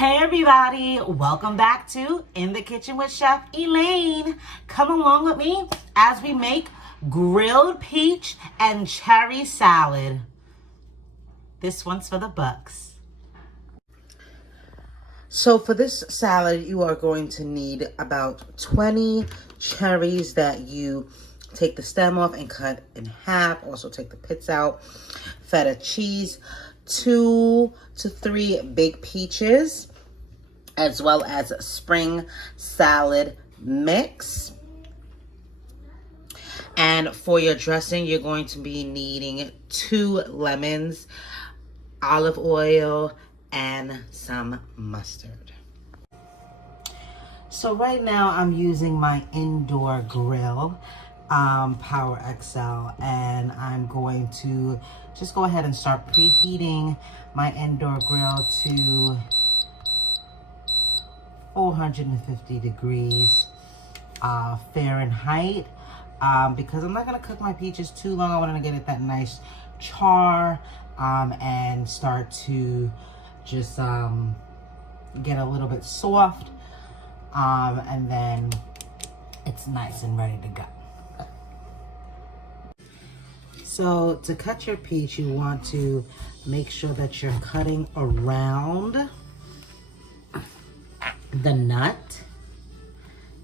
Hey everybody, welcome back to In the Kitchen with Chef Elaine. Come along with me as we make grilled peach and cherry salad. This one's for the bucks. So for this salad, you are going to need about 20 cherries that you take the stem off and cut in half. Also take the pits out. Feta cheese, 2 to 3 baked peaches, as well as spring salad mix. And for your dressing, you're going to be needing 2 lemons, olive oil, and some mustard. So right now I'm using my indoor grill, Power XL, and I'm going to just go ahead and start preheating my indoor grill to 450 degrees Fahrenheit, because I'm not going to cook my peaches too long. I want to get it that nice char and start to just get a little bit soft, and then it's nice and ready to go. So to cut your peach, you want to make sure that you're cutting around the nut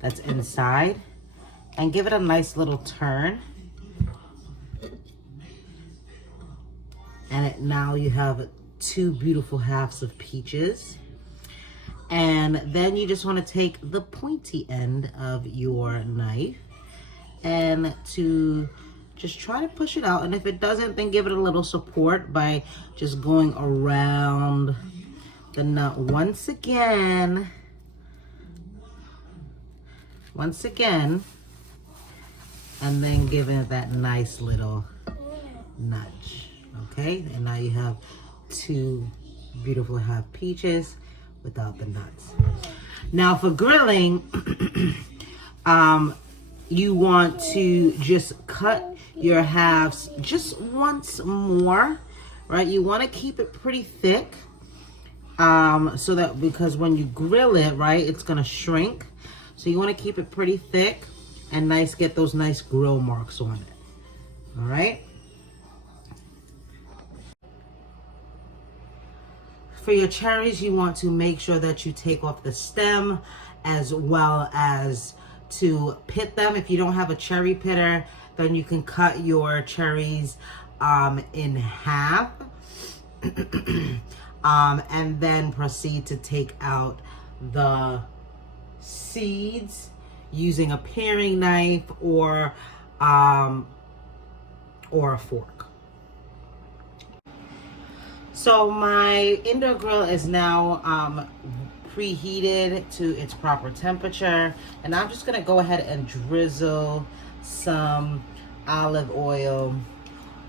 that's inside and give it a nice little turn. And now you have 2 beautiful halves of peaches. And then you just want to take the pointy end of your knife and to just try to push it out. And if it doesn't, then give it a little support by just going around the nut once again, and then giving it that nice little nudge. Okay, and now you have 2 beautiful half peaches without the nuts. Now for grilling, you want to just cut your halves just once more, right? You want to keep it pretty thick, so that, because when you grill it, right, it's gonna shrink. So you want to keep it pretty thick and nice, get those nice grill marks on it. All right. For your cherries, you want to make sure that you take off the stem as well as to pit them. If you don't have a cherry pitter, then you can cut your cherries in half and then proceed to take out the seeds using a paring knife or a fork. So my indoor grill is now preheated to its proper temperature, and I'm just gonna go ahead and drizzle some olive oil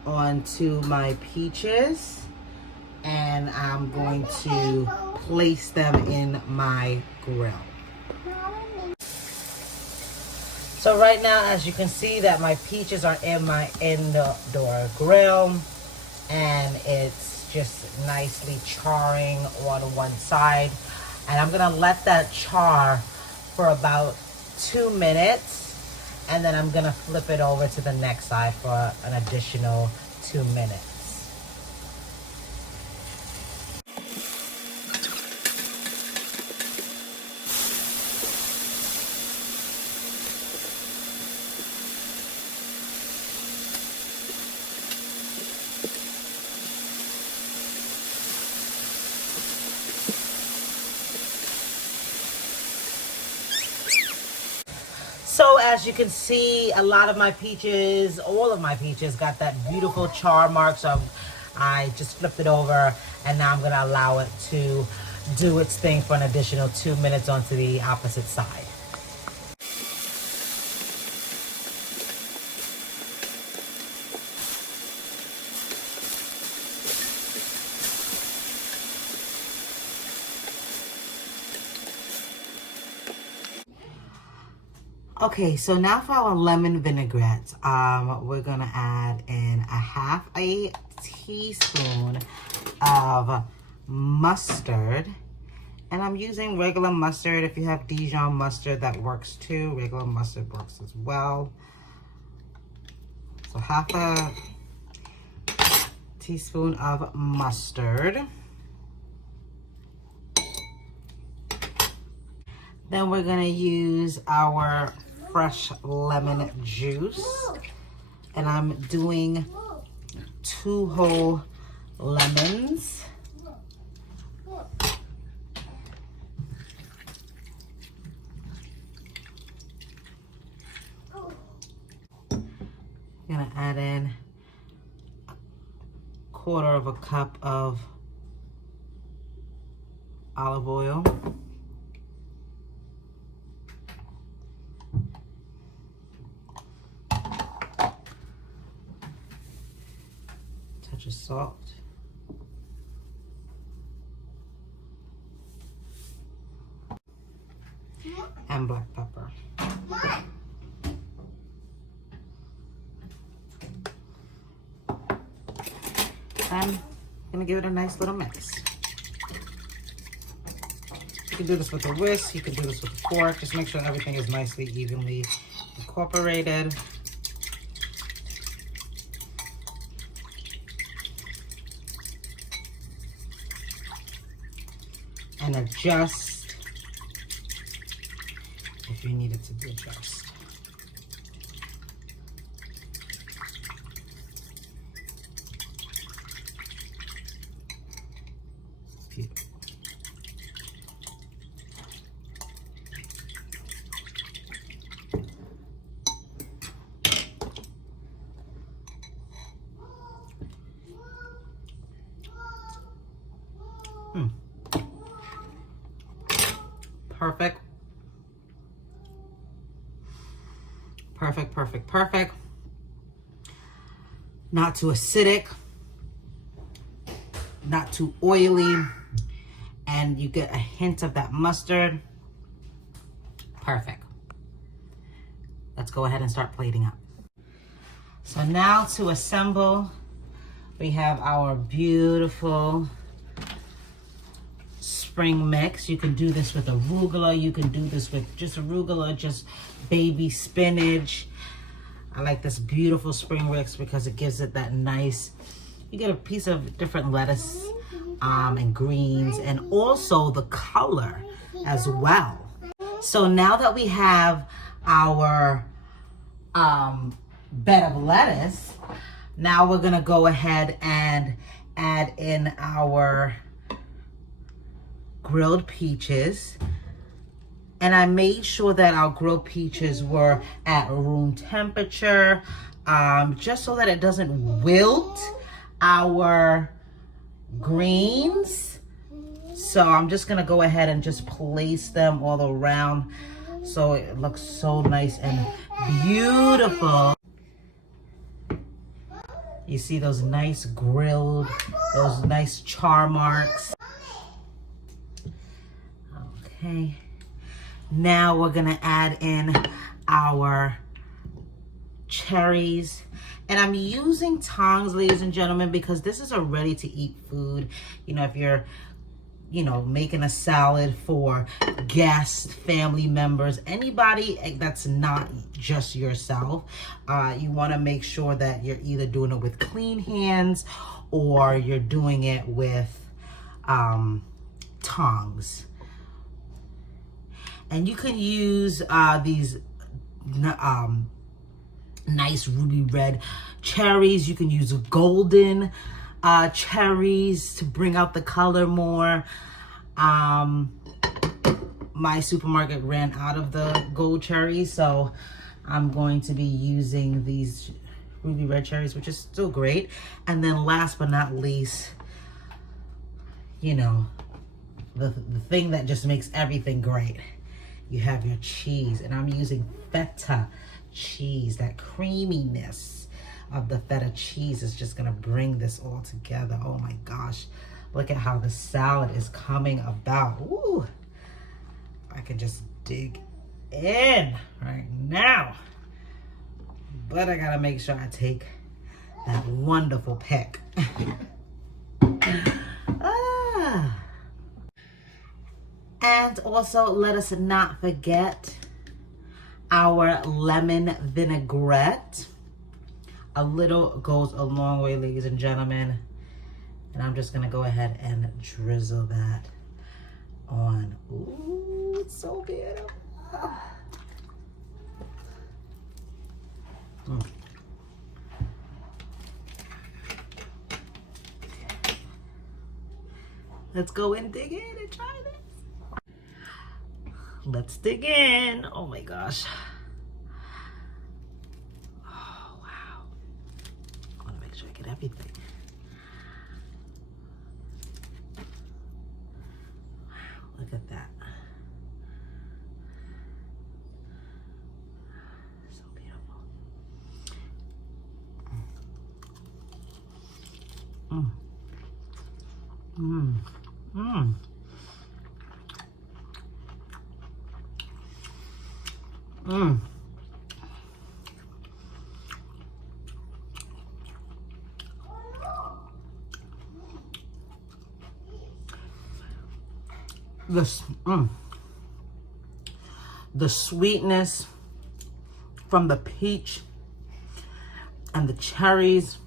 onto my peaches, and I'm going to place them in my grill. So right now, as you can see, that my peaches are in my indoor grill, and it's just nicely charring on one side. And I'm gonna let that char for about 2 minutes, and then I'm gonna flip it over to the next side for an additional 2 minutes. So as you can see, a lot of my peaches, all of my peaches got that beautiful char mark. So I just flipped it over, and now I'm gonna allow it to do its thing for an additional 2 minutes onto the opposite side. Okay, so now for our lemon vinaigrette, we're gonna add in a half a teaspoon of mustard And I'm using regular mustard. If you have Dijon mustard, that works too. Regular mustard works as well. So half a teaspoon of mustard. Then we're gonna use our fresh lemon juice. And I'm doing 2 whole lemons. I'm gonna add in 1/4 cup of olive oil. Touch of salt. And black pepper. I'm gonna give it a nice little mix. You can do this with a whisk, you can do this with a fork. Just make sure everything is nicely, evenly incorporated. And adjust if you need it to be adjusted. Beautiful. Perfect. Perfect, perfect, perfect. Not too acidic, not too oily, and you get a hint of that mustard. Perfect. Let's go ahead and start plating up. So now to assemble, we have our beautiful spring mix. You can do this with arugula. You can do this with just arugula, just baby spinach. I like this beautiful spring mix because it gives it that nice, you get a piece of different lettuce and greens, and also the color as well. So now that we have our bed of lettuce, now we're gonna go ahead and add in our grilled peaches. And I made sure that our grilled peaches were at room temperature, just so that it doesn't wilt our greens. So I'm just gonna go ahead and just place them all around so it looks so nice and beautiful. You see those nice grilled, those nice char marks. Okay. Now we're gonna add in our cherries. And I'm using tongs, ladies and gentlemen, because this is a ready-to-eat food. You know, if you're, making a salad for guests, family members, anybody that's not just yourself, you wanna make sure that you're either doing it with clean hands or you're doing it with tongs. And you can use these nice ruby red cherries. You can use golden cherries to bring out the color more. My supermarket ran out of the gold cherries, so I'm going to be using these ruby red cherries, which is still great. And then last but not least, the thing that just makes everything great. You have your cheese, and I'm using feta cheese. That creaminess of the feta cheese is just gonna bring this all together. Oh my gosh, look at how the salad is coming about. Ooh, I can just dig in right now. But I gotta make sure I take that wonderful peck. And also, let us not forget our lemon vinaigrette. A little goes a long way, ladies and gentlemen. And I'm just gonna go ahead and drizzle that on. Ooh, it's so beautiful. Let's go and dig in and try this. Let's dig in. Oh my gosh. Oh, wow. I want to make sure I get everything. Wow, look at that. So beautiful. Mmm. Mmm. Mmm. Mmm. The sweetness from the peach and the cherries.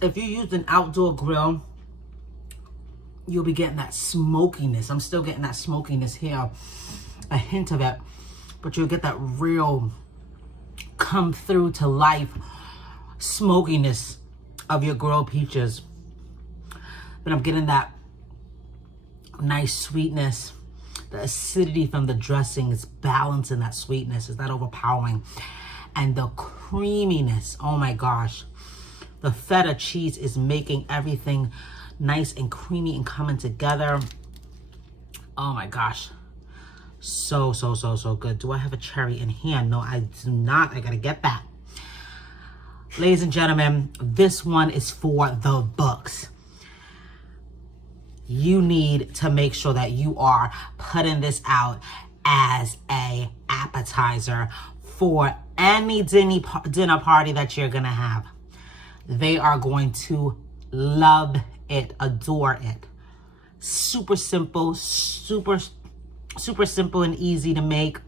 If you use an outdoor grill, you'll be getting that smokiness. I'm still getting that smokiness here, a hint of it, but you'll get that real come through to life smokiness of your grilled peaches. But I'm getting that nice sweetness. The acidity from the dressing is balancing that sweetness. It's not overpowering. And the creaminess, oh my gosh. The feta cheese is making everything nice and creamy and coming together. Oh my gosh. So good. Do I have a cherry in here? No, I do not. I gotta get that. Ladies and gentlemen, this one is for the books. You need to make sure that you are putting this out as a appetizer for any dinner party that you're gonna have. They are going to love it, adore it. Super simple, super simple and easy to make.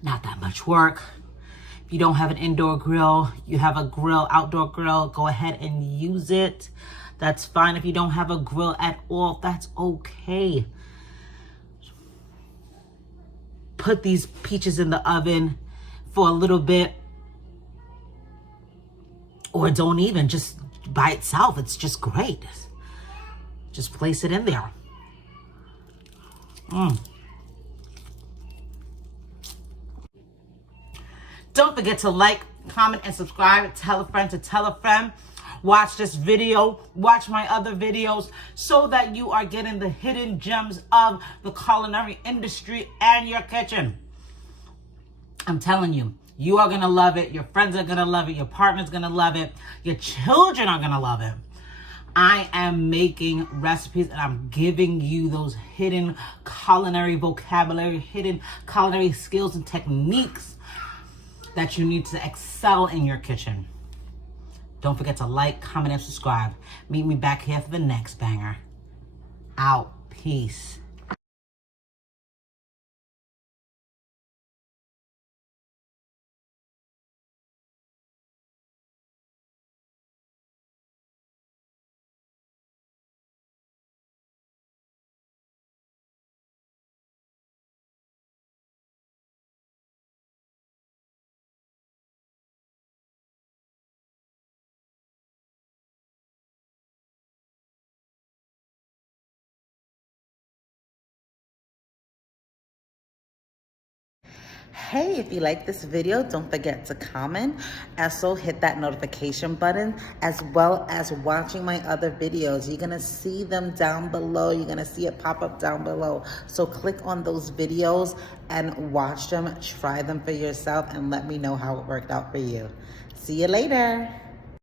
Not that much work. If you don't have an indoor grill, you have a grill, outdoor grill, go ahead and use it. That's fine. If you don't have a grill at all, that's okay. Put these peaches in the oven for a little bit. Or don't even, just by itself, it's just great. Just place it in there. Don't forget to like, comment, and subscribe. Tell a friend to tell a friend. Watch this video, watch my other videos, so that you are getting the hidden gems of the culinary industry and your kitchen. I'm telling you, you are gonna love it. Your friends are gonna love it. Your partner's gonna love it. Your children are gonna love it. I am making recipes and I'm giving you those hidden culinary vocabulary, hidden culinary skills and techniques that you need to excel in your kitchen. Don't forget to like, comment, and subscribe. Meet me back here for the next banger. Out. Peace. Hey, if you like this video, don't forget to comment. Also, hit that notification button, as well as watching my other videos. You're gonna see them down below. You're gonna see it pop up down below. So click on those videos and watch them, try them for yourself, and let me know how it worked out for you. See you later.